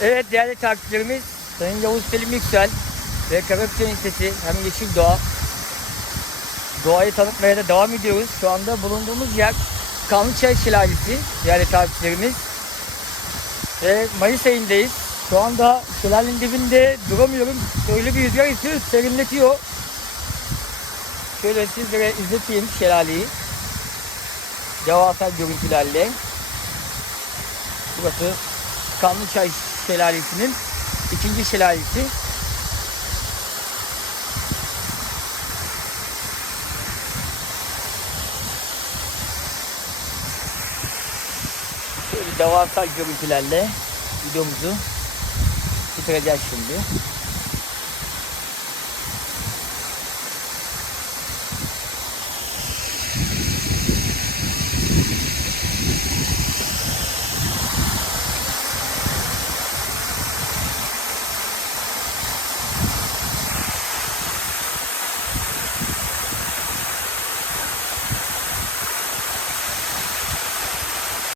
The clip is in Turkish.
Evet değerli takipçilerimiz, Sayın Yavuz Selim Yüksel ve Karabük'ün sesi hem Yeşil Doğa. Doğayı tanıtmaya da devam ediyoruz. Şu anda bulunduğumuz yer Kanlıçay Şelalesi değerli takipçilerimiz. Ve Mayıs ayındayız. Şu anda şelalenin dibinde duramıyorum. Öyle bir rüzgar esiyor, serinletiyor. Şöyle sizlere izleteyim şelaleyi. Devasa görüntülerle. Burası Kanlıçay Şelalesi'nin ikinci şelalesi. Şöyle devasa görüntülerle videomuzu bitireceğiz şimdi.